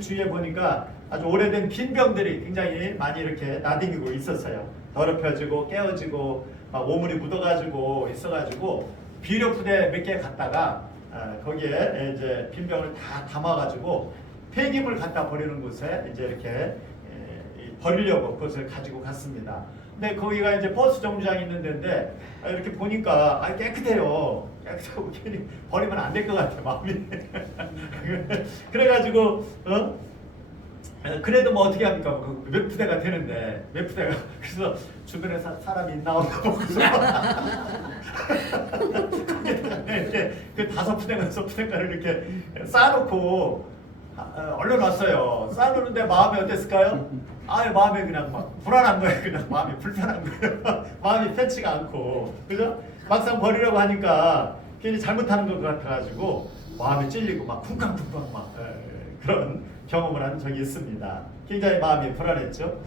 주위에 보니까 아주 오래된 빈병들이 굉장히 많이 이렇게 나뒹기고 있었어요. 더럽혀지고 깨어지고 막 오물이 묻어가지고 있어가지고 비료부대 몇 개 갖다가 거기에 이제 빈병을 다 담아가지고 폐기물 갖다 버리는 곳에 이제 이렇게 버리려고 그것을 가지고 갔습니다. 근데 거기가 이제 버스 정류장이 있는 데인데 이렇게 보니까 깨끗해요. 깨끗하고 괜히 버리면 안 될 것 같아 마음이. 그래가지고 그래도 뭐 어떻게 합니까? 몇 푸대가 되는데 몇 푸대가 그래서 주변에 사람이 있나 없나 보고서 이렇게 그 5푸대가 6푸대가를 이렇게 쌓아놓고 얼른 왔어요. 쌓아놓는데 마음이 어땠을까요? 마음이 그냥 막 불안한 거예요. 그냥 마음이 불편한 거예요. 마음이 편치가 않고, 그죠? 막상 버리려고 하니까 괜히 잘못하는 것 같아가지고 마음이 찔리고 막 쿵쾅쿵쾅 막 그런 경험을 한 적이 있습니다. 굉장히 마음이 불안했죠.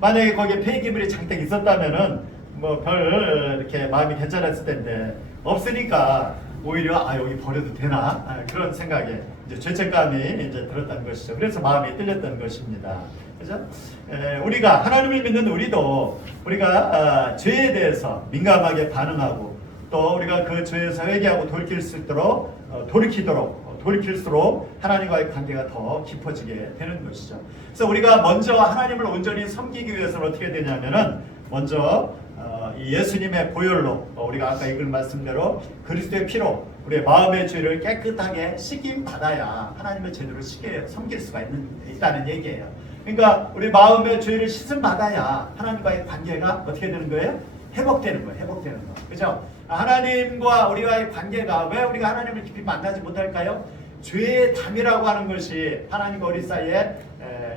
만약에 거기에 폐기물이 잔뜩 있었다면은 뭐 별 이렇게 마음이 괜찮았을 텐데 없으니까 오히려 여기 버려도 되나 그런 생각에 이제 죄책감이 이제 들었다는 것이죠. 그래서 마음이 뚫렸던 것입니다. 그죠? 우리가 하나님을 믿는 우리도 우리가 죄에 대해서 민감하게 반응하고 또 우리가 그 죄에서 회개하고 돌이킬수록 하나님과의 관계가 더 깊어지게 되는 것이죠. 그래서 우리가 먼저 하나님을 온전히 섬기기 위해서는 어떻게 되냐면은 먼저 이 예수님의 보혈로 우리가 아까 읽은 말씀대로 그리스도의 피로 우리의 마음의 죄를 깨끗하게 씻김 받아야 하나님을 제대로 섬길 수가 있다는 얘기예요. 그러니까 우리 마음의 죄를 씻음 받아야 하나님과의 관계가 어떻게 되는 거예요? 회복되는 거예요. 회복되는 거. 그죠? 하나님과 우리와의 관계가 왜 우리가 하나님을 깊이 만나지 못할까요? 죄의 담이라고 하는 것이 하나님과 우리 사이에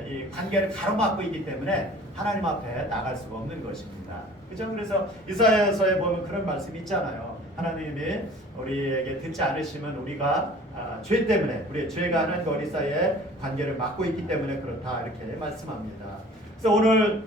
이 관계를 가로막고 있기 때문에 하나님 앞에 나갈 수가 없는 것입니다. 그죠? 그래서 이사야서에 보면 그런 말씀이 있잖아요. 하나님이 우리에게 듣지 않으시면 우리가 죄 때문에 우리의 죄가 하나님과 우리 사이에 관계를 막고 있기 때문에 그렇다 이렇게 말씀합니다. 그래서 오늘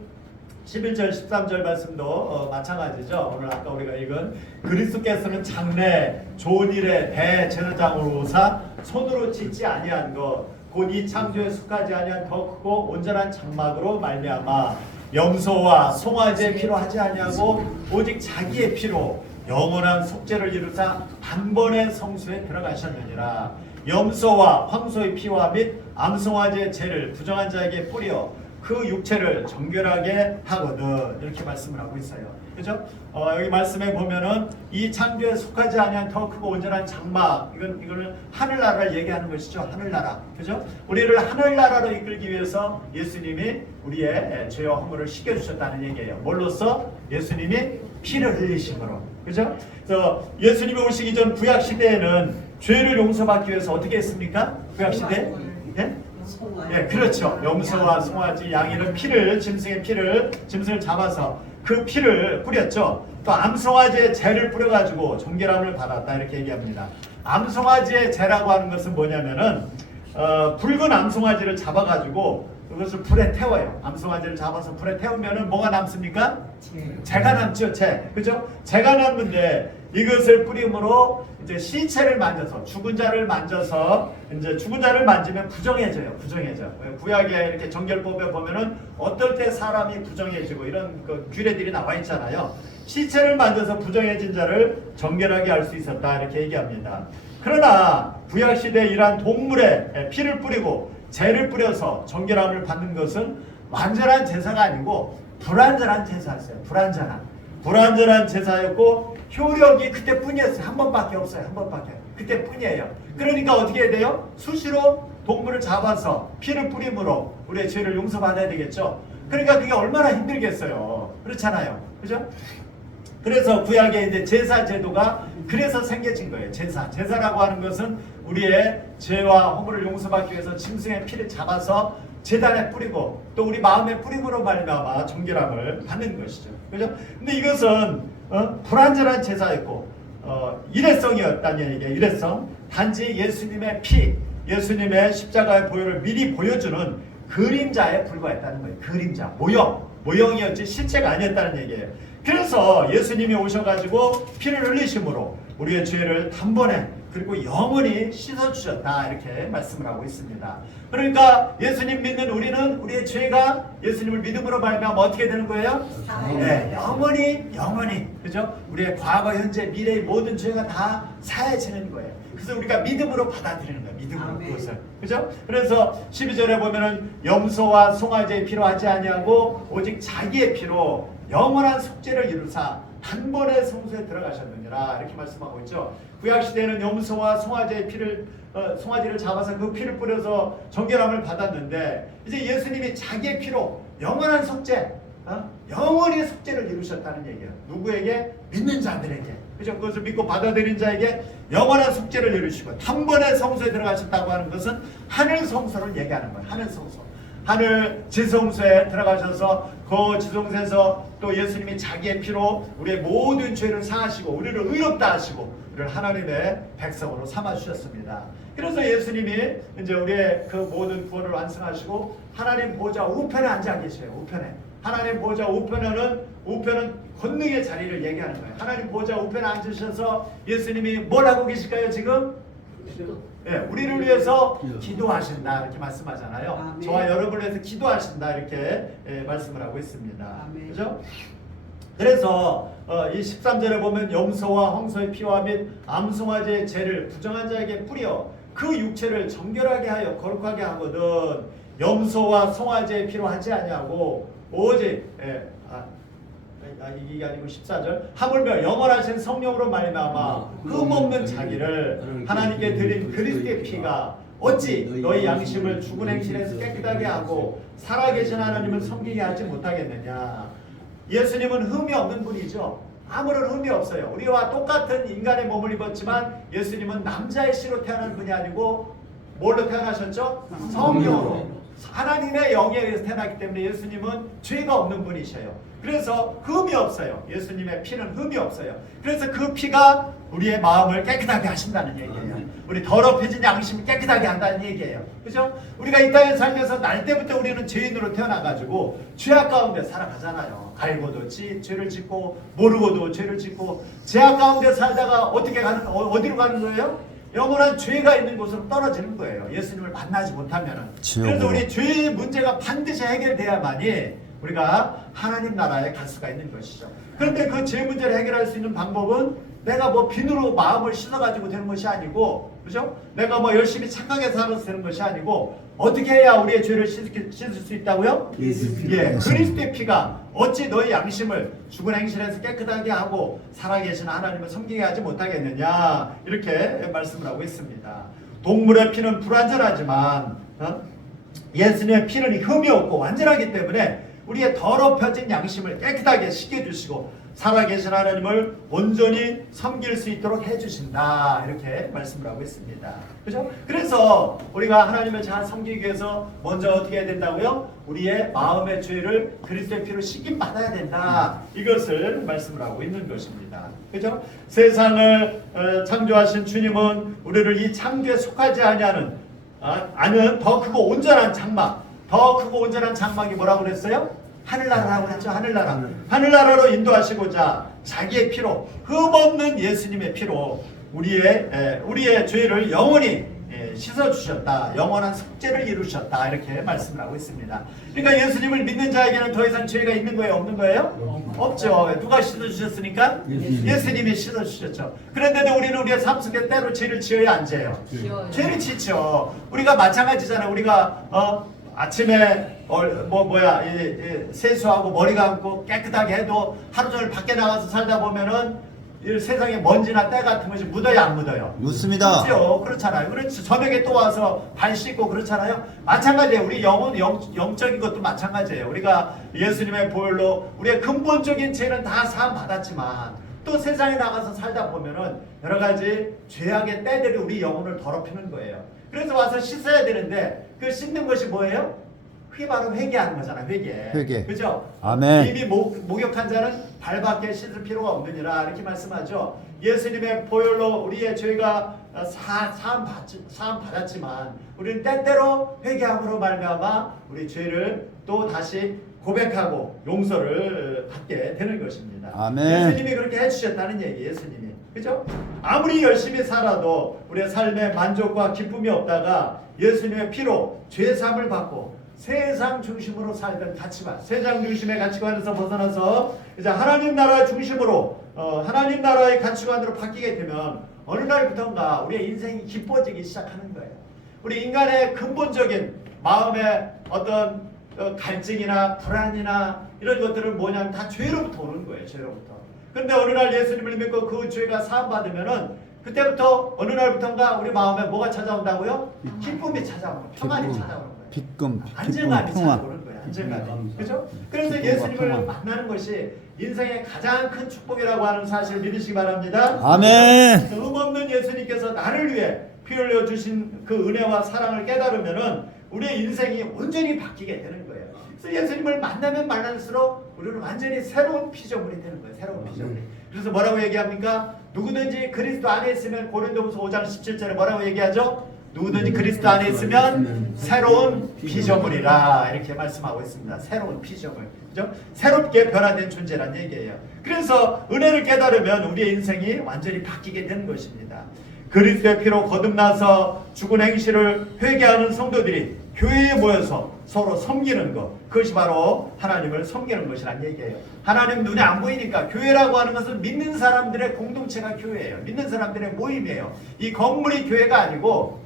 11절 13절 말씀도 마찬가지죠. 오늘 아까 우리가 읽은 그리스도께서는 장래 좋은 일에 대제사장으로 오사 손으로 짓지 아니한 것 곧 이 창조에 속하지 아니한 더 크고 온전한 장막으로 말미암아 염소와 송아지의 피로 하지 아니하고 오직 자기의 피로 영원한 속죄를 이루사 단번에 성소에 들어가셨느니라. 염소와 황소의 피와 및 암송아지의 죄를 부정한 자에게 뿌려 그 육체를 정결하게 하거든 이렇게 말씀을 하고 있어요. 그죠? 여기 말씀에 보면은 이 창조에 속하지 아니한 더 크고 온전한 장막 이거는 하늘나라를 얘기하는 것이죠. 하늘나라. 그죠? 우리를 하늘나라로 이끌기 위해서 예수님이 우리의 죄와 허물을 씻겨주셨다는 얘기예요. 뭘로써? 예수님이 피를 흘리심으로. 그죠? 그래서 예수님이 오시기 전 구약 시대에는 죄를 용서받기 위해서 어떻게 했습니까? 구약 시대? 예? 예, 그렇죠. 염소와 송아지, 양 이런 짐승을 잡아서 그 피를 뿌렸죠. 또 암송아지의 재를 뿌려가지고 정결함을 받았다 이렇게 얘기합니다. 암송아지의 재라고 하는 것은 뭐냐면은 붉은 암송아지를 잡아가지고 그것을 불에 태워요. 암송아지를 잡아서 불에 태우면은 뭐가 남습니까? 재가 남죠. 그죠? 재가 남는데 이것을 뿌림으로 이제 시체를 만져서 죽은 자를 만지면 부정해져요. 구약에 이렇게 정결법에 보면은 어떨 때 사람이 부정해지고 이런 그 규례들이 나와 있잖아요. 시체를 만져서 부정해진 자를 정결하게 할 수 있었다 이렇게 얘기합니다. 그러나 구약 시대에 이러한 동물의 피를 뿌리고 재를 뿌려서 정결함을 받는 것은 완전한 제사가 아니고 불완전한 제사였어요. 불완전한 제사였고 효력이 그때뿐이었어요. 한 번밖에 없어요. 그때뿐이에요. 그러니까 어떻게 해야 돼요? 수시로 동물을 잡아서 피를 뿌림으로 우리의 죄를 용서받아야 되겠죠. 그러니까 그게 얼마나 힘들겠어요. 그렇잖아요. 그죠? 그래서 구약의 이제 제사 제도가 그래서 생겨진 거예요. 제사라고 하는 것은 우리의 죄와 허물을 용서받기 위해서 짐승의 피를 잡아서 제단에 뿌리고 또 우리 마음에 뿌림으로 말미암아 정결함을 받는 것이죠. 그죠? 근데 이것은 불완전한 제사였고 일회성이었다는 얘기예요. 일회성. 단지 예수님의 피, 예수님의 십자가의 보혈을 미리 보여주는 그림자에 불과했다는 거예요. 그림자, 모형이었지 실체가 아니었다는 얘기예요. 그래서 예수님이 오셔가지고 피를 흘리심으로 우리의 죄를 단번에 그리고 영원히 씻어주셨다 이렇게 말씀을 하고 있습니다. 그러니까 예수님 믿는 우리는 우리의 죄가 예수님을 믿음으로 말미암아 어떻게 되는 거예요? 네, 영원히 그죠? 우리의 과거, 현재, 미래의 모든 죄가 다 사해지는 거예요. 그래서 우리가 믿음으로 받아들이는 거예요. 믿음으로 그것을. 그죠? 그래서 12절에 보면은 염소와 송아지의 피로 하지 아니하고 오직 자기의 피로 영원한 속죄를 이루사 단번에 성소에 들어가셨느니라 이렇게 말씀하고 있죠. 구약시대에는 염소와 송아지의 피를 송아지를 잡아서 그 피를 뿌려서 정결함을 받았는데 이제 예수님이 자기의 피로 영원한 속죄 영원히 속죄를 이루셨다는 얘기예요. 누구에게? 믿는 자들에게. 그죠? 그것을 믿고 받아들인 자에게 영원한 속죄를 이루시고 단번에 성소에 들어가셨다고 하는 것은 하늘 성소를 얘기하는 거예요. 하늘 성소. 하늘 지성소에 들어가셔서 그 지성소에서 또 예수님이 자기의 피로 우리의 모든 죄를 사하시고 우리를 의롭다 하시고 우리를 하나님의 백성으로 삼아 주셨습니다. 그래서 예수님이 이제 우리의 그 모든 구원을 완성하시고 하나님 보좌 우편에 앉아 계셔요. 우편에. 하나님 보좌 우편은 권능의 자리를 얘기하는 거예요. 하나님 보좌 우편에 앉으셔서 예수님이 뭘 하고 계실까요 지금? 네, 우리를 위해서 기도하신다 이렇게 말씀하잖아요. 아멘. 저와 여러분을 위해서 기도하신다 이렇게 말씀을 하고 있습니다. 그죠? 그래서 이 13절에 보면 염소와 황소의 피와 및 암송아지의 죄를 부정한 자에게 뿌려 그 육체를 정결하게 하여 거룩하게 하거든 염소와 송아지의 피로 하지 아니하고 오직 이게 아니고 14절 하물며 영원하신 성령으로 말미암아 흠없는 자기를 하나님께 드린 그리스도의 피가 어찌 너희 양심을 죽은 행실에서 깨끗하게 하고 살아계신 하나님을 섬기게 하지 못하겠느냐. 예수님은 흠이 없는 분이죠. 아무런 흠이 없어요. 우리와 똑같은 인간의 몸을 입었지만 예수님은 남자의 씨로 태어난 분이 아니고 뭘로 태어나셨죠? 성령으로. 하나님의 영에 의해서 태어났기 때문에 예수님은 죄가 없는 분이셔요. 그래서 흠이 없어요. 예수님의 피는 흠이 없어요. 그래서 그 피가 우리의 마음을 깨끗하게 하신다는 얘기예요. 우리 더럽혀진 양심을 깨끗하게 한다는 얘기예요. 그죠? 우리가 이 땅에 살면서 날 때부터 우리는 죄인으로 태어나가지고 죄악 가운데 살아가잖아요. 알고도 죄를 짓고 모르고도 죄를 짓고 죄악 가운데 살다가 어디로 가는 거예요? 영원한 죄가 있는 곳으로 떨어지는 거예요. 예수님을 만나지 못하면은. 그래서 우리 죄의 문제가 반드시 해결돼야만이 우리가 하나님 나라에 갈 수가 있는 것이죠. 그런데 그 죄 문제를 해결할 수 있는 방법은 내가 뭐 비누로 마음을 씻어가지고 되는 것이 아니고, 그죠? 내가 뭐 열심히 착하게 살아서 되는 것이 아니고, 어떻게 해야 우리의 죄를 씻을 수 있다고요? 예, 그리스도의 피가 어찌 너희 양심을 죽은 행실에서 깨끗하게 하고 살아계신 하나님을 섬기게 하지 못하겠느냐 이렇게 말씀을 하고 있습니다. 동물의 피는 불완전하지만 예수님의 피는 흠이 없고 완전하기 때문에 우리의 더럽혀진 양심을 깨끗하게 씻겨주시고 살아계신 하나님을 온전히 섬길 수 있도록 해주신다 이렇게 말씀을 하고 있습니다. 그죠? 그래서 우리가 하나님을 잘 섬기기 위해서 먼저 어떻게 해야 된다고요? 우리의 마음의 죄를 그리스도의 피로 씻김 받아야 된다. 이것을 말씀을 하고 있는 것입니다. 그죠? 세상을 창조하신 주님은 우리를 이 창조에 속하지 아니하는 더 크고 온전한 장막, 더 크고 온전한 장막이 뭐라고 그랬어요? 하늘나라라고 했죠. 하늘나라. 하늘나라로 인도하시고자 자기의 피로 흠없는 예수님의 피로 우리의 죄를 영원히 씻어주셨다. 영원한 속죄를 이루셨다. 이렇게 말씀을 하고 있습니다. 그러니까 예수님을 믿는 자에게는 더 이상 죄가 있는 거예요? 없는 거예요? 없죠. 누가 씻어주셨으니까? 예수님이 씻어주셨죠. 그런데도 우리는 우리의 삶 속에 때로 죄를 지어야 안 지어요? 죄를 짓죠. 우리가 마찬가지잖아요. 우리가 아침에 세수하고 머리 감고 깨끗하게 해도 하루 종일 밖에 나가서 살다 보면은 세상에 먼지나 때 같은 것이 묻어야 안 묻어요? 묻습니다. 그렇죠. 그렇잖아요. 그렇죠. 저녁에 또 와서 발 씻고 그렇잖아요. 마찬가지예요. 우리 영적인 것도 마찬가지예요. 우리가 예수님의 보혈로 우리의 근본적인 죄는 다 사함 받았지만 또 세상에 나가서 살다 보면은 여러 가지 죄악의 때들이 우리 영혼을 더럽히는 거예요. 그래서 와서 씻어야 되는데 그 씻는 것이 뭐예요? 그게 바로 회개하는 거잖아. 회개. 그죠? 아멘. 이미 목욕한 자는 발밖에 씻을 필요가 없느니라 이렇게 말씀하죠. 예수님의 보혈로 우리의 죄가 사함 받았지만 우리는 때때로 회개함으로 말미암아 우리 죄를 또 다시 고백하고 용서를 받게 되는 것입니다. 아멘. 예수님이 그렇게 해주셨다는 얘기예요. 예수님이. 그죠? 아무리 열심히 살아도 우리의 삶에 만족과 기쁨이 없다가 예수님의 피로 죄사함을 받고 세상 중심으로 살던 가치관, 세상 중심의 가치관에서 벗어나서 이제 하나님 나라 중심으로 하나님 나라의 가치관으로 바뀌게 되면 어느 날부턴가 우리의 인생이 기뻐지기 시작하는 거예요. 우리 인간의 근본적인 마음의 어떤 갈증이나 불안이나 이런 것들은 뭐냐면 다 죄로부터 오는 거예요. 죄로부터. 그런데 어느 날 예수님을 믿고 그 죄가 사함받으면은 그때부터 어느 날부턴가 우리 마음에 뭐가 찾아온다고요? 기쁨이 찾아오는 거예요. 평안이 찾아오는 거예요. 기쁨, 안정감이 평안. 찾아오는 거예요. 안정감이. 그렇죠? 그래서 예수님을 만나는 것이 인생의 가장 큰 축복이라고 하는 사실을 믿으시기 바랍니다. 아멘. 없는 예수님께서 나를 위해 피 흘려 주신 그 은혜와 사랑을 깨달으면은 우리의 인생이 온전히 바뀌게 되는 거예요. 그래서 예수님을 만나면 만날수록 우리는 완전히 새로운 피조물이 되는 거예요. 새로운 피조물. 그래서 뭐라고 얘기합니까? 누구든지 그리스도 안에 있으면 고린도후서 5장 17절에 뭐라고 얘기하죠? 누구든지 그리스도 안에 있으면 새로운 피조물이라 이렇게 말씀하고 있습니다. 새로운 피조물. 그죠? 새롭게 변화된 존재란 얘기예요. 그래서 은혜를 깨달으면 우리의 인생이 완전히 바뀌게 되는 것입니다. 그리스도의 피로 거듭나서 죽은 행실을 회개하는 성도들이 교회에 모여서 서로 섬기는 것, 그것이 바로 하나님을 섬기는 것이란 얘기예요. 하나님 눈에 안 보이니까 교회라고 하는 것은 믿는 사람들의 공동체가 교회예요. 믿는 사람들의 모임이에요. 이 건물이 교회가 아니고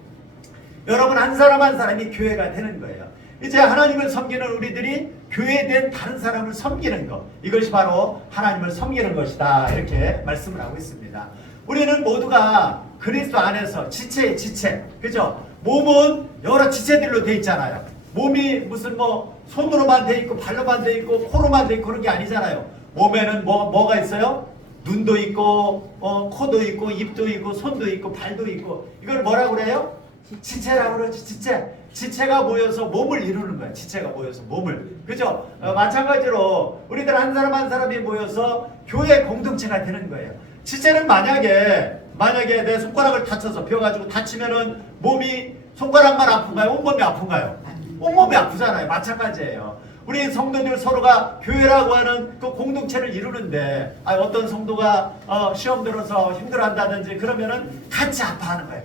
여러분 한 사람 한 사람이 교회가 되는 거예요. 이제 하나님을 섬기는 우리들이 교회된 다른 사람을 섬기는 것, 이것이 바로 하나님을 섬기는 것이다 이렇게 말씀을 하고 있습니다. 우리는 모두가 그리스도 안에서 지체의 지체, 그죠? 몸은 여러 지체들로 돼 있잖아요. 몸이 무슨 뭐 손으로만 돼 있고 발로만 돼 있고 코로만 돼 있고 그런 게 아니잖아요. 몸에는 뭐가 있어요? 눈도 있고 코도 있고 입도 있고 손도 있고 발도 있고, 이걸 뭐라고 그래요? 지체라고 그러지. 지체가 모여서 몸을 이루는 거야. 지체가 모여서 몸을. 그죠? 마찬가지로 우리들 한 사람 한 사람이 모여서 교회 공동체가 되는 거예요. 지체는 만약에 내 손가락을 다쳐서 벼가지고 다치면은 몸이 손가락만 아픈가요? 온몸이 아픈가요? 온몸이 아프잖아요. 마찬가지예요. 우리 성도들 서로가 교회라고 하는 그 공동체를 이루는데 어떤 성도가 시험 들어서 힘들어한다든지 그러면은 같이 아파하는 거예요.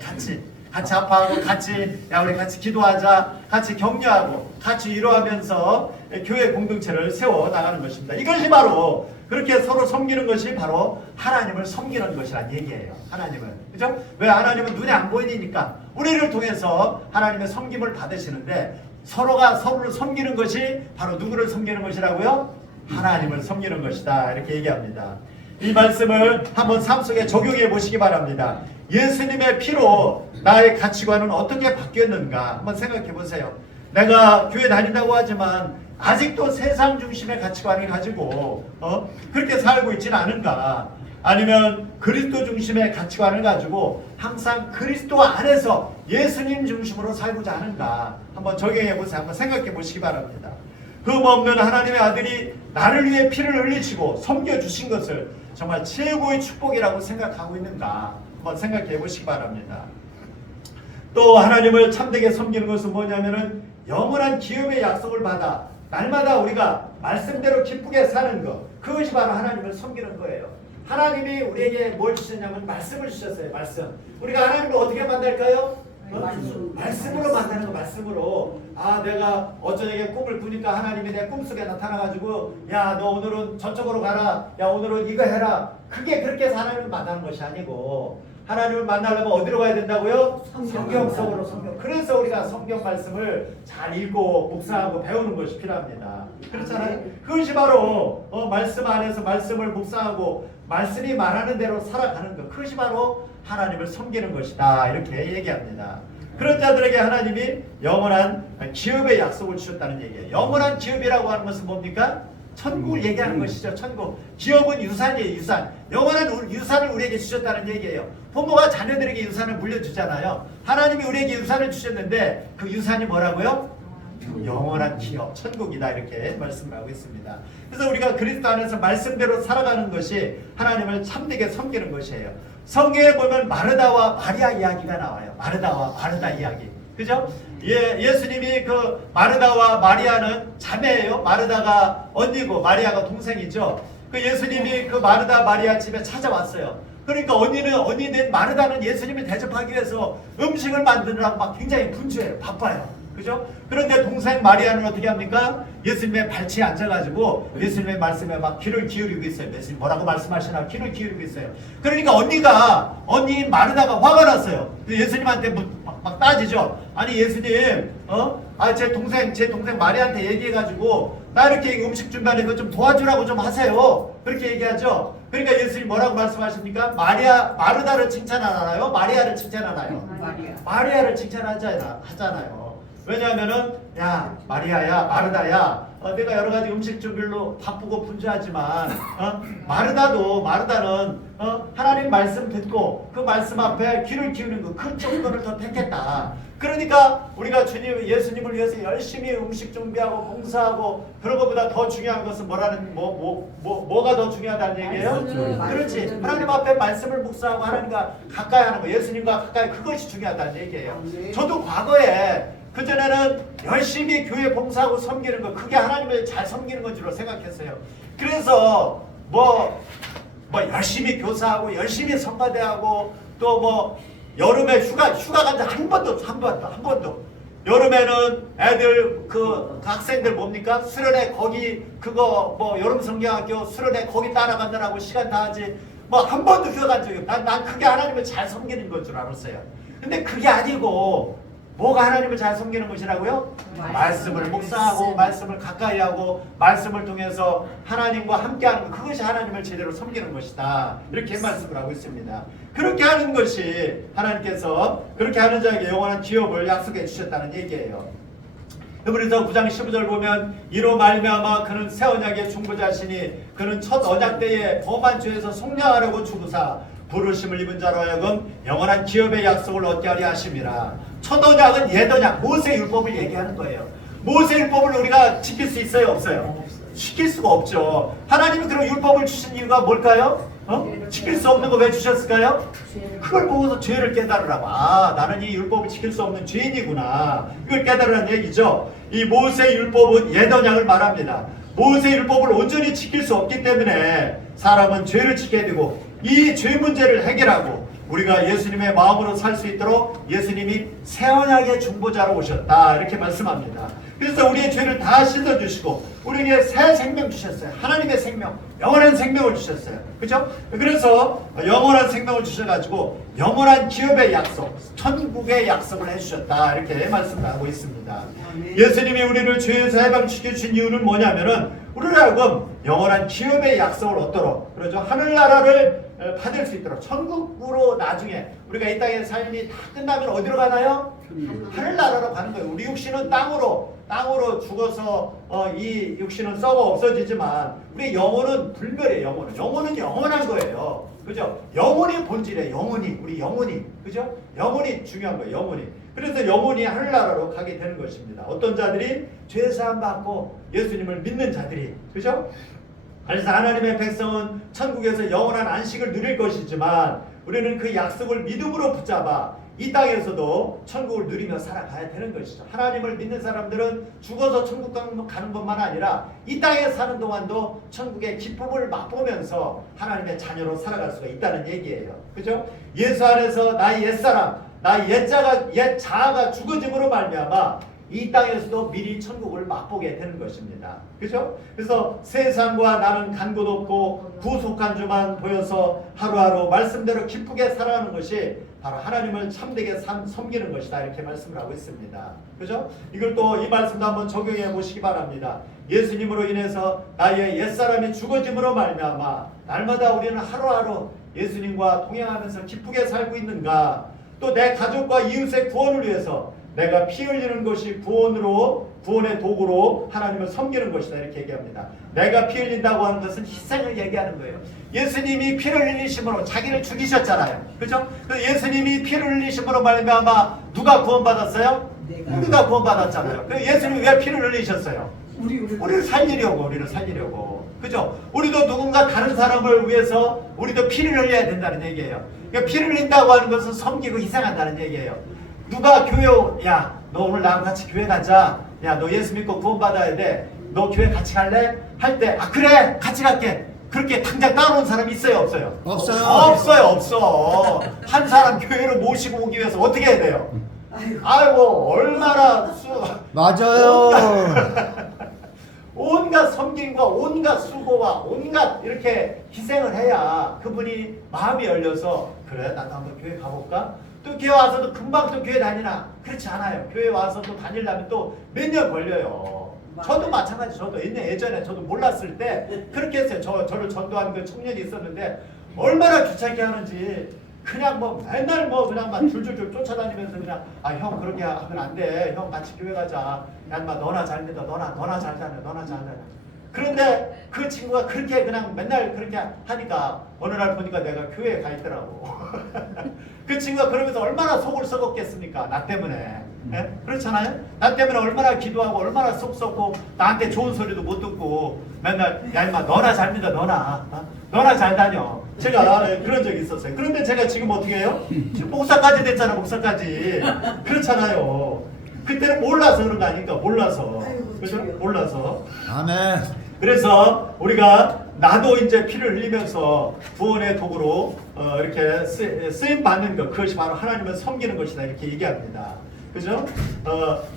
같이 아파하고 우리 같이 기도하자, 같이 격려하고 같이 위로하면서 교회 공동체를 세워 나가는 것입니다. 이것이 바로 그렇게 서로 섬기는 것이 바로 하나님을 섬기는 것이란 얘기예요. 하나님을. 그죠? 왜? 하나님은 눈에 안 보이니까 우리를 통해서 하나님의 섬김을 받으시는데 서로가 서로를 섬기는 것이 바로 누구를 섬기는 것이라고요? 하나님을 섬기는 것이다 이렇게 얘기합니다. 이 말씀을 한번 삶 속에 적용해 보시기 바랍니다. 예수님의 피로 나의 가치관은 어떻게 바뀌었는가 한번 생각해 보세요. 내가 교회 다닌다고 하지만 아직도 세상 중심의 가치관을 가지고 그렇게 살고 있지는 않은가? 아니면 그리스도 중심의 가치관을 가지고 항상 그리스도 안에서 예수님 중심으로 살고자 하는가? 한번 적용해 보세요. 한번 생각해 보시기 바랍니다. 흠없는 하나님의 아들이 나를 위해 피를 흘리시고 섬겨주신 것을 정말 최고의 축복이라고 생각하고 있는가? 한번 생각해 보시기 바랍니다. 또 하나님을 참되게 섬기는 것은 뭐냐면은 영원한 기업의 약속을 받아 날마다 우리가 말씀대로 기쁘게 사는 것, 그것이 바로 하나님을 섬기는 거예요. 하나님이 우리에게 뭘 주셨냐면 말씀을 주셨어요. 말씀. 우리가 하나님을 어떻게 만날까요? 말씀으로 만나는 거. 말씀으로. 내가 어쩌게 꿈을 꾸니까 하나님이 내 꿈속에 나타나가지고 야 너 오늘은 저쪽으로 가라, 야 오늘은 이거 해라. 그게 그렇게 해서 하나님을 만나는 것이 아니고, 하나님을 만나려면 어디로 가야 된다고요? 성경 속으로. 그래서 우리가 성경 말씀을 잘 읽고 묵상하고 배우는 것이 필요합니다. 그렇잖아요. 그것이 바로 말씀 안에서 말씀을 묵상하고 말씀이 말하는 대로 살아가는 것, 그것이 바로 하나님을 섬기는 것이다 이렇게 얘기합니다. 그런 자들에게 하나님이 영원한 기업의 약속을 주셨다는 얘기예요. 영원한 기업이라고 하는 것은 뭡니까? 천국을 얘기하는 것이죠. 천국. 기업은 유산이에요. 유산. 영원한 유산을 우리에게 주셨다는 얘기예요. 부모가 자녀들에게 유산을 물려주잖아요. 하나님이 우리에게 유산을 주셨는데 그 유산이 뭐라고요? 영원한 기업, 천국이다 이렇게 말씀을 하고 있습니다. 그래서 우리가 그리스도 안에서 말씀대로 살아가는 것이 하나님을 참되게 섬기는 것이에요. 성경에 보면 마르다와 마리아 이야기가 나와요. 마르다와 마르다 이야기. 그죠? 예수님이 그 마르다와 마리아는 자매예요. 마르다가 언니고 마리아가 동생이죠. 그 예수님이 그 마르다 마리아 집에 찾아왔어요. 그러니까 언니는 마르다는 예수님을 대접하기 위해서 음식을 만드느라고 막 굉장히 분주해요. 바빠요. 그죠? 그런데 동생 마리아는 어떻게 합니까? 예수님의 발치에 앉아가지고 예수님의 말씀에 막 귀를 기울이고 있어요. 예수님 뭐라고 말씀하시나 귀를 기울이고 있어요. 그러니까 언니 마르다가 화가 났어요. 예수님한테 막 따지죠. 아니 예수님, 제 동생 마리아한테 얘기해가지고 나 이렇게 음식 준비하는 거 좀 도와주라고 좀 하세요. 그렇게 얘기하죠. 그러니까 예수님 뭐라고 말씀하십니까? 마르다를 칭찬하나요? 마리아를 칭찬하나요? 마리아를 칭찬하잖아요. 왜냐하면은 야 마리아야 마르다야 내가 여러 가지 음식 준비로 바쁘고 분주하지만 마르다는 하나님 말씀 듣고 그 말씀 앞에 귀를 기울이는 그 정도를 더 택했다. 그러니까 우리가 예수님을 위해서 열심히 음식 준비하고 봉사하고 그런 것보다 더 중요한 것은 뭐가 더 중요하다는 얘기예요? 그렇지. 하나님 앞에 말씀을 묵상하고 하나님과 가까이 하는 거, 예수님과 가까이, 그것이 중요하다는 얘기예요. 저도 과거에 그전에는 열심히 교회 봉사하고 섬기는 거, 그게 하나님을 잘 섬기는 건 줄로 생각했어요. 그래서 열심히 교사하고 열심히 성가대하고 또 여름에 휴가 간 적 한 번도. 여름에는 애들 그 학생들 뭡니까? 수련회 거기 그거 여름 성경학교 수련회 거기 따라가느라고 시간 다 하지 한 번도 휴가 간 적이 없어요. 난 그게 하나님을 잘 섬기는 건 줄 알았어요. 근데 그게 아니고 뭐가 하나님을 잘 섬기는 것이라고요? 말씀을 묵상하고 말씀을 가까이 하고 말씀을 통해서 하나님과 함께하는 것, 그것이 하나님을 제대로 섬기는 것이다. 이렇게 말씀을 하고 있습니다. 그렇게 하는 것이 하나님께서 그렇게 하는 자에게 영원한 기업을 약속해 주셨다는 얘기예요. 그래서 9장 15절 보면 이로 말미암아 그는 새 언약의 중보자시니 그는 첫 언약 때에 범한 죄에서 속량하려고 주구사 부르심을 입은 자로 하여금 영원한 기업의 약속을 얻게 하려 하심이라. 첫 언약은 옛 언약 모세 율법을 얘기하는 거예요. 모세 율법을 우리가 지킬 수 있어요? 없어요? 지킬 수가 없죠. 하나님이 그런 율법을 주신 이유가 뭘까요? 지킬 수 없는 거 왜 주셨을까요? 그걸 보고서 죄를 깨달으라고. 나는 이 율법을 지킬 수 없는 죄인이구나. 이걸 깨달으라는 얘기죠. 이 모세 율법은 옛 언약을 말합니다. 모세 율법을 온전히 지킬 수 없기 때문에 사람은 죄를 지켜야 되고 이 죄 문제를 해결하고 우리가 예수님의 마음으로 살 수 있도록 예수님이 새 언약의 중보자로 오셨다. 이렇게 말씀합니다. 그래서 우리의 죄를 다 씻어주시고 우리에게 새 생명 주셨어요. 하나님의 생명, 영원한 생명을 주셨어요. 그죠? 그래서 영원한 생명을 주셔가지고 영원한 기업의 약속, 천국의 약속을 해주셨다. 이렇게 말씀을 하고 있습니다. 예수님이 우리를 죄에서 해방시켜 주신 이유는 뭐냐면은 우리를 하여금 영원한 기업의 약속을 얻도록, 그러죠? 하늘나라를 받을 수 있도록, 천국으로 나중에 우리가 이 땅의 삶이 다 끝나면 어디로 가나요? 하늘나라로 가는 거예요. 우리 육신은 땅으로 죽어서 이 육신은 썩어 없어지지만 우리 영혼은 불멸이에요. 영혼은 영원한 거예요. 그죠? 영혼이 본질이에요. 우리 영혼이, 그죠? 영혼이 중요한 거예요. 영혼이. 그래서 영혼이 하늘나라로 가게 되는 것입니다. 어떤 자들이 죄사함 받고 예수님을 믿는 자들이, 그죠? 그래서 하나님의 백성은 천국에서 영원한 안식을 누릴 것이지만 우리는 그 약속을 믿음으로 붙잡아 이 땅에서도 천국을 누리며 살아가야 되는 것이죠. 하나님을 믿는 사람들은 죽어서 천국 가는 것만 아니라 이 땅에 사는 동안도 천국의 기쁨을 맛보면서 하나님의 자녀로 살아갈 수가 있다는 얘기예요. 그죠? 예수 안에서 나의 옛사람, 나의 옛 자아가 죽어짐으로 말미암아 이 땅에서도 미리 천국을 맛보게 되는 것입니다. 그죠? 그래서 세상과 나는 간 곳 없고 구속한 주만 보여서 하루하루 말씀대로 기쁘게 살아가는 것이 바로 하나님을 참되게 섬기는 것이다. 이렇게 말씀을 하고 있습니다. 그죠? 이걸 또 이 말씀도 한번 적용해 보시기 바랍니다. 예수님으로 인해서 나의 옛사람이 죽어짐으로 말미암아 날마다 우리는 하루하루 예수님과 동행하면서 기쁘게 살고 있는가? 또 내 가족과 이웃의 구원을 위해서 내가 피 흘리는 것이 구원의 도구로 하나님을 섬기는 것이다. 이렇게 얘기합니다. 내가 피 흘린다고 하는 것은 희생을 얘기하는 거예요. 예수님이 피를 흘리심으로 자기를 죽이셨잖아요. 그죠? 예수님이 피를 흘리심으로 말미암아 누가 구원받았어요? 우리가 구원받았잖아요. 예수님이 왜 피를 흘리셨어요? 우리를 살리려고. 그죠? 우리도 누군가 다른 사람을 위해서 우리도 피를 흘려야 된다는 얘기예요. 그러니까 피를 흘린다고 하는 것은 섬기고 희생한다는 얘기예요. 누가 야, 너 오늘 나랑 같이 교회 가자. 야, 너 예수 믿고 구원받아야 돼. 너 교회 같이 갈래? 할 때, 그래, 같이 갈게. 그렇게 당장 따라온 사람이 있어요, 없어요? 없어요. 없어요, 없어. 한 사람 교회로 모시고 오기 위해서 어떻게 해야 돼요? 아이고, 얼마나 맞아요. 온갖 섬김과 온갖 수고와 온갖 이렇게 희생을 해야 그분이 마음이 열려서 그래, 나도 한번 교회 가볼까? 또 교회 와서도 금방 또 교회 다니나? 그렇지 않아요. 교회 와서 또 다니려면 또 몇 년 걸려요. 저도 마찬가지. 저도 예전에 저도 몰랐을 때 그렇게 했어요. 저를 전도한 그 청년이 있었는데 얼마나 귀찮게 하는지 그냥 뭐 맨날 뭐 그냥 막 줄줄줄 쫓아다니면서 그냥 아 형 그렇게 하면 안 돼. 형 같이 교회 가자. 야 인마 너나 잘 믿어. 너나 잘 다녀. 너나 잘 다녀. 그런데 그 친구가 그렇게 그냥 맨날 그렇게 하니까 어느 날 보니까 내가 교회에 가 있더라고. 그 친구가 그러면서 얼마나 속을 썩었겠습니까? 나 때문에. 예? 그렇잖아요? 나 때문에 얼마나 기도하고 얼마나 속 썩고 나한테 좋은 소리도 못 듣고 맨날 야 인마 너나 잘 믿어. 너나 잘 다녀. 제가 그런 적이 있었어요. 그런데 제가 지금 어떻게 해요? 지금 목사까지 됐잖아. 목사까지. 그렇잖아요. 그때는 몰라서 그런 거 아닙니까? 몰라서. 그죠? 몰라서. 아멘. 그래서 우리가 나도 이제 피를 흘리면서 구원의 도구로 이렇게 쓰임 받는 것, 그것이 바로 하나님을 섬기는 것이다 이렇게 얘기합니다. 그죠?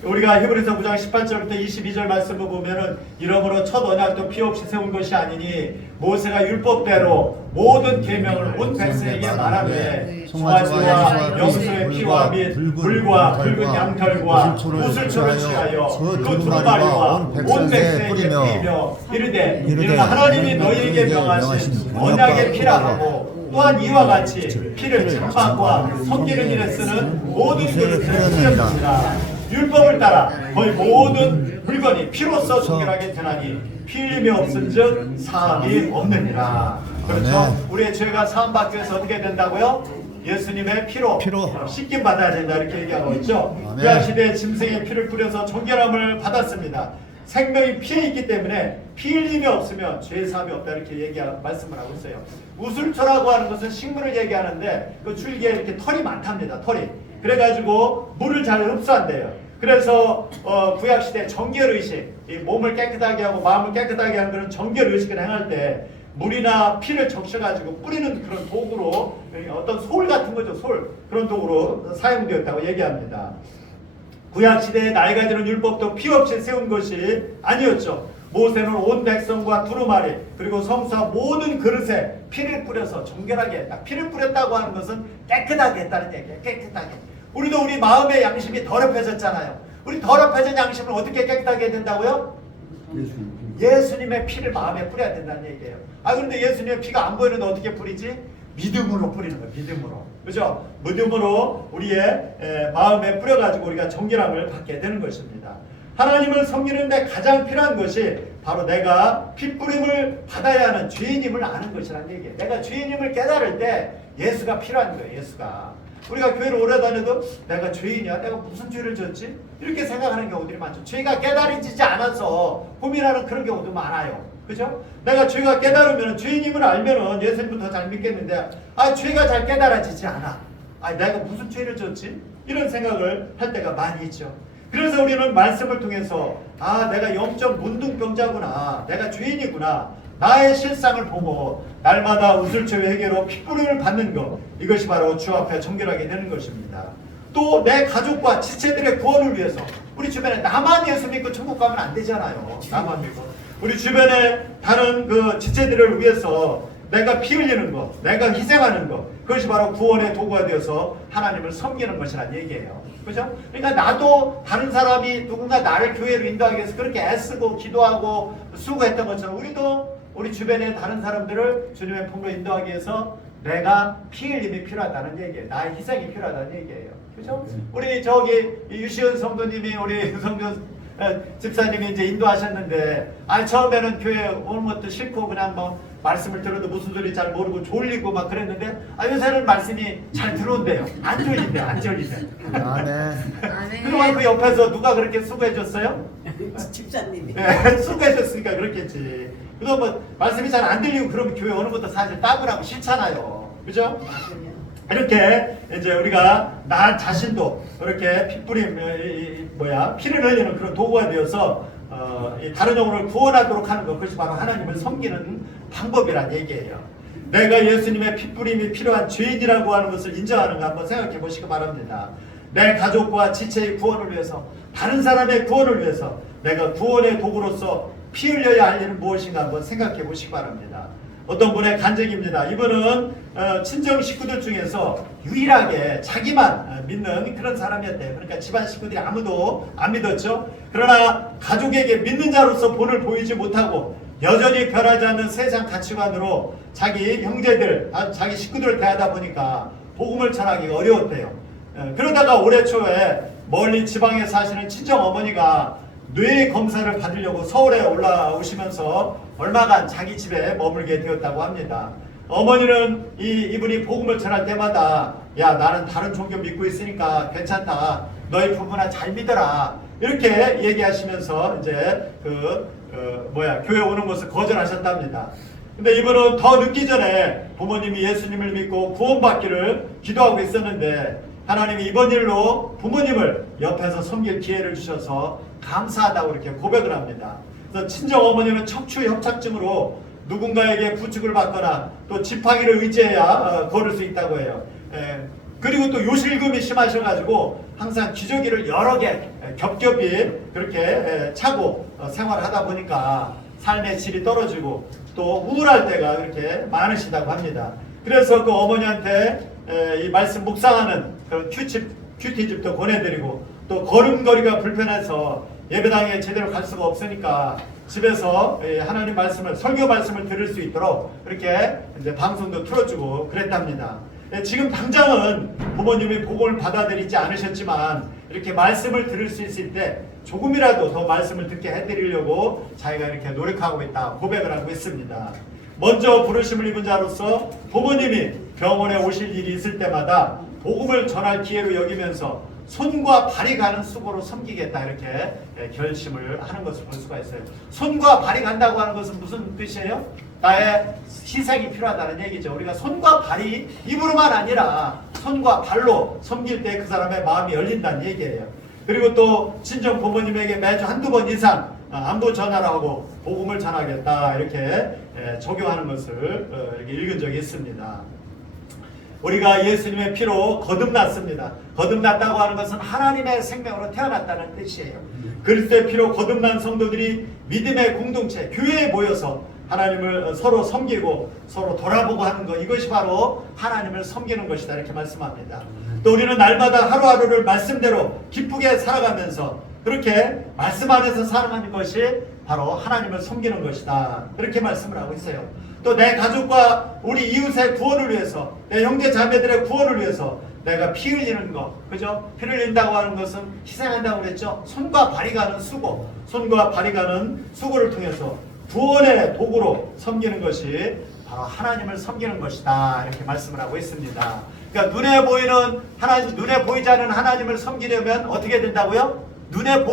우리가 히브리서 9장 18절부터 22절 말씀을 보면은 이러므로 첫 언약도 피 없이 세운 것이 아니니 모세가 율법대로 모든 계명을 온 백성에게 말하되 송아지와 염소의 피와 및 불과 붉은 양털과 우슬초를 취하여 그 두루마리와 온 백성에게 뿌리며 이르되 이는 하나님이 너희에게 명하신 언약의 피라 하고 또한 이와 같이 피를 장막과 섬기는 일에 쓰는 모든 것을 뿌렸습니다. 율법을 따라 거의 모든 물건이 피로써 정결하게 되나니 피 흘림이 없은즉 사함이 없느니라. 그렇죠? 우리의 죄가 사함받기 위해서 어떻게 된다고요? 예수님의 피로 씻김 받아야 된다 이렇게 얘기하고 있죠. 구약 시대에 짐승의 피를 뿌려서 정결함을 받았습니다. 생명이 피에 있기 때문에 피 흘림이 없으면 죄 사함이 없다 이렇게 말씀을 하고 있어요. 우슬초라고 하는 것은 식물을 얘기하는데 그 줄기에 이렇게 털이 많답니다. 털이. 그래가지고 물을 잘 흡수한대요. 그래서 구약 시대 정결 의식, 이 몸을 깨끗하게 하고 마음을 깨끗하게 하는 그런 정결 의식을 행할 때 물이나 피를 적셔가지고 뿌리는 그런 도구로 어떤 솔 같은 거죠. 솔 그런 도구로 사용되었다고 얘기합니다. 구약 시대에 나이가 드는 율법도 피 없이 세운 것이 아니었죠. 모세는 온 백성과 두루마리 그리고 성수와 모든 그릇에 피를 뿌려서 정결하게 했다. 피를 뿌렸다고 하는 것은 깨끗하게 했다는 얘기예요. 깨끗하게. 우리도 우리 마음의 양심이 더럽혀졌잖아요. 우리 더럽혀진 양심을 어떻게 깨끗하게 해야 된다고요? 예수님의 피를 마음에 뿌려야 된다는 얘기예요. 그런데 예수님의 피가 안 보이는데 어떻게 뿌리지? 믿음으로 뿌리는 거예요. 믿음으로. 그죠? 믿음으로 우리의 마음에 뿌려가지고 우리가 정결함을 받게 되는 것입니다. 하나님을 섬기는데 가장 필요한 것이 바로 내가 핏부림을 받아야 하는 죄인임을 아는 것이라는 얘기예요. 내가 죄인임을 깨달을 때 예수가 필요한 거예요. 예수가. 우리가 교회를 오래 다녀도 내가 죄인이야? 내가 무슨 죄를 졌지? 이렇게 생각하는 경우들이 많죠. 죄가 깨달아지지 않아서 고민하는 그런 경우도 많아요. 그죠? 내가 죄가 깨달으면 죄인임을 알면은 예수님부터 잘 믿겠는데 죄가 잘 깨달아지지 않아. 내가 무슨 죄를 졌지? 이런 생각을 할 때가 많이 있죠. 그래서 우리는 말씀을 통해서 내가 영적 문둥병자구나. 내가 죄인이구나. 나의 실상을 보고 날마다 우슬초 회개로 핏부림을 받는 것, 이것이 바로 주 앞에 정결하게 되는 것입니다. 또 내 가족과 지체들의 구원을 위해서 우리 주변에 나만 예수 믿고 천국 가면 안 되잖아요. 나만 믿고 우리 주변에 다른 그 지체들을 위해서 내가 피 흘리는 것, 내가 희생하는 것, 그것이 바로 구원의 도구가 되어서 하나님을 섬기는 것이란 얘기예요. 그죠? 그러니까 나도 다른 사람이 누군가 나를 교회로 인도하기 위해서 그렇게 애쓰고 기도하고 수고했던 것처럼 우리도 우리 주변에 다른 사람들을 주님의 품으로 인도하기 위해서 내가 피 흘림이 필요하다는 얘기예요. 나의 희생이 필요하다는 얘기예요. 그죠? 우리 저기 유시은 성도님이 우리 성도 집사님이 이제 인도하셨는데 처음에는 교회 오는 것도 싫고 그냥 뭐 말씀을 들어도 무슨 소리 잘 모르고 졸리고 막 그랬는데 요새는 말씀이 잘 들어온대요. 안 졸린대. 안 졸린대. 그동안 그 옆에서 누가 그렇게 수고해 줬어요? 집사님이. 수고해 줬으니까 그렇겠지. 그동안 뭐 말씀이 잘 안 들리고 그러면 교회 오는 것도 사실 따분하고 싫잖아요. 그죠? 이렇게 이제 우리가 나 자신도 이렇게 핏부림 피를 흘리는 그런 도구가 되어서 이 다른 영혼을 구원하도록 하는 것, 그것이 바로 하나님을 섬기는 방법이란 얘기예요. 내가 예수님의 핏부림이 필요한 죄인이라고 하는 것을 인정하는 거 한번 생각해 보시기 바랍니다. 내 가족과 지체의 구원을 위해서, 다른 사람의 구원을 위해서 내가 구원의 도구로서 피 흘려야 할 일은 무엇인가 한번 생각해 보시기 바랍니다. 어떤 분의 간증입니다. 이분은 친정 식구들 중에서 유일하게 자기만 믿는 그런 사람이었대요. 그러니까 집안 식구들이 아무도 안 믿었죠. 그러나 가족에게 믿는 자로서 본을 보이지 못하고 여전히 변하지 않는 세상 가치관으로 자기 형제들, 자기 식구들을 대하다 보니까 복음을 전하기가 어려웠대요. 그러다가 올해 초에 멀리 지방에 사시는 친정 어머니가 뇌 검사를 받으려고 서울에 올라오시면서 얼마간 자기 집에 머물게 되었다고 합니다. 어머니는 이분이 복음을 전할 때마다 야, 나는 다른 종교 믿고 있으니까 괜찮다, 너희 부부나 잘 믿어라, 이렇게 얘기하시면서 이제 교회 오는 것을 거절하셨답니다. 근데 이분은 더 늦기 전에 부모님이 예수님을 믿고 구원받기를 기도하고 있었는데 하나님이 이번 일로 부모님을 옆에서 섬길 기회를 주셔서 감사하다고 이렇게 고백을 합니다. 그래서 친정 어머니는 척추 협착증으로 누군가에게 부축을 받거나 또 지팡이를 의지해야 걸을 수 있다고 해요. 그리고 또 요실금이 심하셔가지고 항상 기저귀를 여러 개 겹겹이 그렇게 차고 생활을 하다 보니까 삶의 질이 떨어지고 또 우울할 때가 그렇게 많으시다고 합니다. 그래서 그 어머니한테 이 말씀 묵상하는 그런 큐티집도 보내드리고 또 걸음걸이가 불편해서 예배당에 제대로 갈 수가 없으니까 집에서 하나님 말씀을, 설교 말씀을 들을 수 있도록 이렇게 이제 방송도 틀어주고 그랬답니다. 지금 당장은 부모님이 복음을 받아들이지 않으셨지만 이렇게 말씀을 들을 수 있을 때 조금이라도 더 말씀을 듣게 해드리려고 자기가 이렇게 노력하고 있다 고백을 하고 있습니다. 먼저 부르심을 입은 자로서 부모님이 병원에 오실 일이 있을 때마다 복음을 전할 기회로 여기면서 손과 발이 가는 수고로 섬기겠다, 이렇게 결심을 하는 것을 볼 수가 있어요. 손과 발이 간다고 하는 것은 무슨 뜻이에요? 나의 희생이 필요하다는 얘기죠. 우리가 손과 발이 입으로만 아니라 손과 발로 섬길 때 그 사람의 마음이 열린다는 얘기예요. 그리고 또 친정 부모님에게 매주 한두 번 이상 안부 전화를 하고 복음을 전하겠다, 이렇게 적용하는 것을 이렇게 읽은 적이 있습니다. 우리가 예수님의 피로 거듭났습니다. 거듭났다고 하는 것은 하나님의 생명으로 태어났다는 뜻이에요. 그리스도의 피로 거듭난 성도들이 믿음의 공동체, 교회에 모여서 하나님을 서로 섬기고 서로 돌아보고 하는 것, 이것이 바로 하나님을 섬기는 것이다, 이렇게 말씀합니다. 또 우리는 날마다 하루하루를 말씀대로 기쁘게 살아가면서 그렇게 말씀 안에서 살아가는 것이 바로 하나님을 섬기는 것이다, 이렇게 말씀을 하고 있어요. 또 내 가족과 우리 이웃의 구원을 위해서, 내 형제 자매들의 구원을 위해서 내가 피 흘리는 것, 그죠? 피를 흘린다고 하는 것은 희생한다고 그랬죠. 손과 발이 가는 수고, 손과 발이 가는 수고를 통해서 구원의 도구로 섬기는 것이 바로 하나님을 섬기는 것이다, 이렇게 말씀을 하고 있습니다. 그러니까 눈에 보이는 하나님, 눈에 보이지 않는 하나님을 섬기려면 어떻게 된다고요? 눈에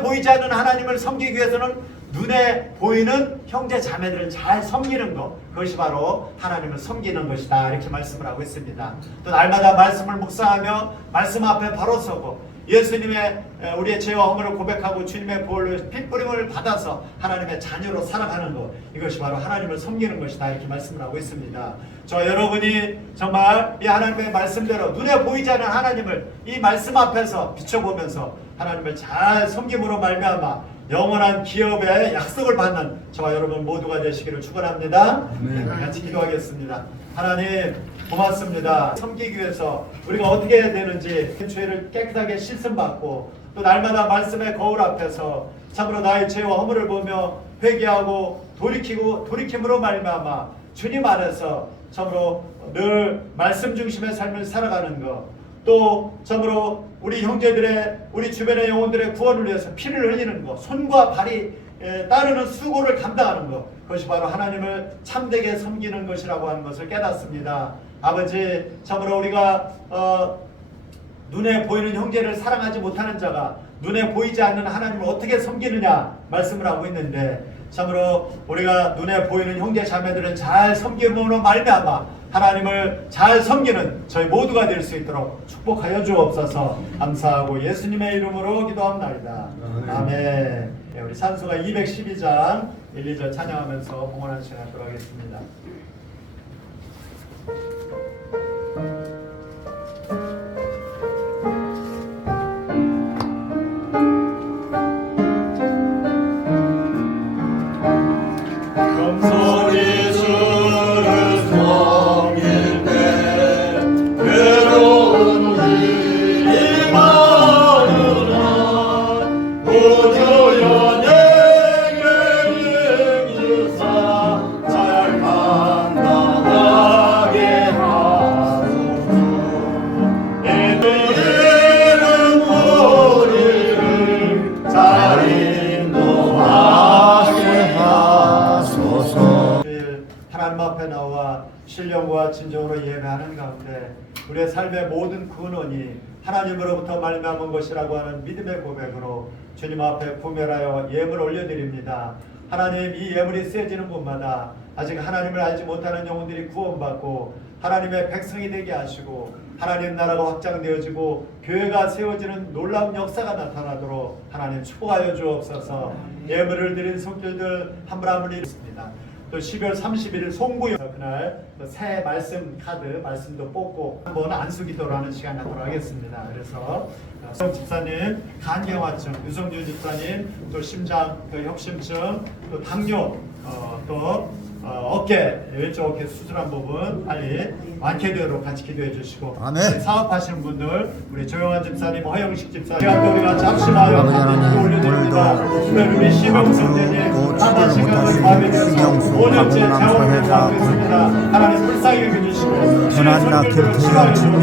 보이지 않는 하나님을 섬기기 위해서는 눈에 보이는 형제 자매들을 잘 섬기는 것, 그것이 바로 하나님을 섬기는 것이다, 이렇게 말씀을 하고 있습니다. 또 날마다 말씀을 묵상하며 말씀 앞에 바로 서고 예수님의 우리의 죄와 허물을 고백하고 주님의 보혈로 핏부림을 받아서 하나님의 자녀로 살아가는 것, 이것이 바로 하나님을 섬기는 것이다, 이렇게 말씀을 하고 있습니다. 저 여러분이 정말 이 하나님의 말씀대로 눈에 보이지 않는 하나님을 이 말씀 앞에서 비춰보면서 하나님을 잘 섬김으로 말미암아 영원한 기업의 약속을 받는 저와 여러분 모두가 되시기를 축원합니다. 같이 기도하겠습니다. 하나님 고맙습니다. 섬기기 위해서 우리가 어떻게 해야 되는지, 죄를 깨끗하게 씻음받고 또 날마다 말씀의 거울 앞에서 참으로 나의 죄와 허물을 보며 회개하고 돌이킴으로 말미암아 주님 안에서 참으로 늘 말씀 중심의 삶을 살아가는 것, 또 참으로 우리 형제들의, 우리 주변의 영혼들의 구원을 위해서 피를 흘리는 것, 손과 발이 따르는 수고를 감당하는 것, 그것이 바로 하나님을 참되게 섬기는 것이라고 하는 것을 깨닫습니다. 아버지, 참으로 우리가 눈에 보이는 형제를 사랑하지 못하는 자가 눈에 보이지 않는 하나님을 어떻게 섬기느냐 말씀을 하고 있는데, 참으로 우리가 눈에 보이는 형제 자매들을 잘 섬김으로 말미암아 하나님을 잘 섬기는 저희 모두가 될 수 있도록 축복하여 주옵소서. 감사하고 예수님의 이름으로 기도합니다. 아멘. 네, 우리 찬송가 212장 1, 2절 찬양하면서 봉헌하는 시간 갖도록 하겠습니다. 금소리 주를 섬길 때 괴로운 일이 많으나 우주여 내게 인주사 잘 감당하게 하소서. 애들은 우리를 잘 인도하게 하소서. 하나님 앞에 나와 신령과 진정으로 예배하는 가운데 우리의 삶의 모든 근원이 하나님으로부터 말미암은 것이라고 하는 믿음의 고백으로 주님 앞에 구별하여 예물 올려드립니다. 하나님, 이 예물이 쓰여지는 곳마다 아직 하나님을 알지 못하는 영혼들이 구원받고 하나님의 백성이 되게 하시고 하나님 나라가 확장되어지고 교회가 세워지는 놀라운 역사가 나타나도록 하나님 축복하여 주옵소서. 예물을 드린 손길들 한 분 한 분이 있습니다. 또 12월 31일 송구요 그날 새 말씀 카드 말씀도 뽑고 한번 안수기도를 하는 시간 갖도록 하겠습니다. 그래서 성 집사님 간경화증, 유성준 집사님 또 심장 협심증 또 당뇨 또 어깨 왼쪽 어깨 수술한 부분 빨리 완쾌되도록 같이 기도해 주시고 아멘. 사업하시는 분들 우리 조영환 집사님, 허영식 집사님 우리가 잠시만요 아버지 하나님, 올려드립니다. 오늘도 우리 시명성대님 고 하나 축을 시간을 못하신 과비해서 신영수, 5년째 박문남 자원을 사회자, 하고 있습니다. 하나님 불쌍히 여겨주시고 현안 낙혈 대형 주민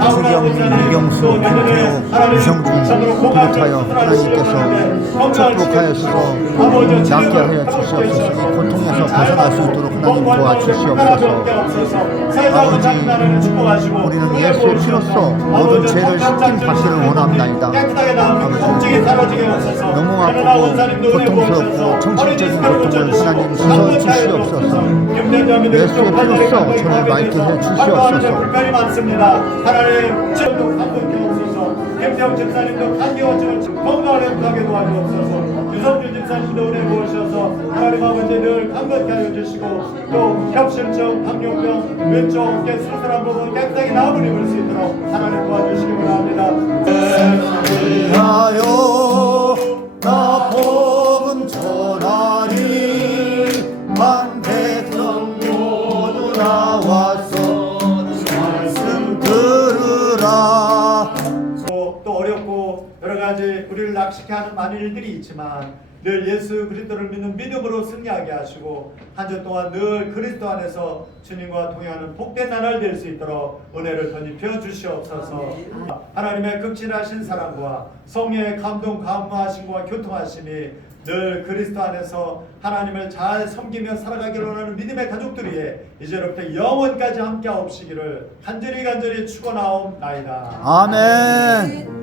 최경 이경수 김태호 유성준 비롯하여 하나님께서 축복하여서 낫게 하여 주시옵소서. 이 고통에서 벗어날 수 있도록 하나님 도와주시옵소서. 아버지, 우리는 예수의 피로써 모든 죄를 씻김 받기를 원합나이다. 아버지, 너무 아프고 고통스럽고 정신적인 고통을 하나님 씻어주시옵소서. 예수의 피로써 저를 맑게 해주시옵소서. 불편이 많습니다. 하나님 지금도 감독해 없어서 김태형 집사님도 간기워증을 건강을 회복하게 도와주옵소서. 유성준 집사님도 은혜 부으셔서 하나님 아버지 늘 감독해 하여 주시고 또 협심증, 당뇨병, 왼쪽 어깨 수술한 부분 깨끗하게 나음을 입을 수 있도록 하나님 도와주시기 바랍니다. 위하여 나 복음 전하리 만 백성 모두 나와서 말씀 들으라. 또 어렵고 여러 가지 우리를 낙식해 하는 많은 일들이 있지만 늘 예수 그리스도를 믿는 믿음으로 승리하게 하시고 한 주 동안 늘 그리스도 안에서 주님과 동행하는 복된 나날 될 수 있도록 은혜를 덧입혀 주시옵소서. 하나님의 극진하신 사랑과 성령의 감동 감화하심과 교통하심이 늘 그리스도 안에서 하나님을 잘 섬기며 살아가기를 원하는 믿음의 가족들 위해 이제부터 영원까지 함께 하옵시기를 간절히 축원하옵나이다. 아멘.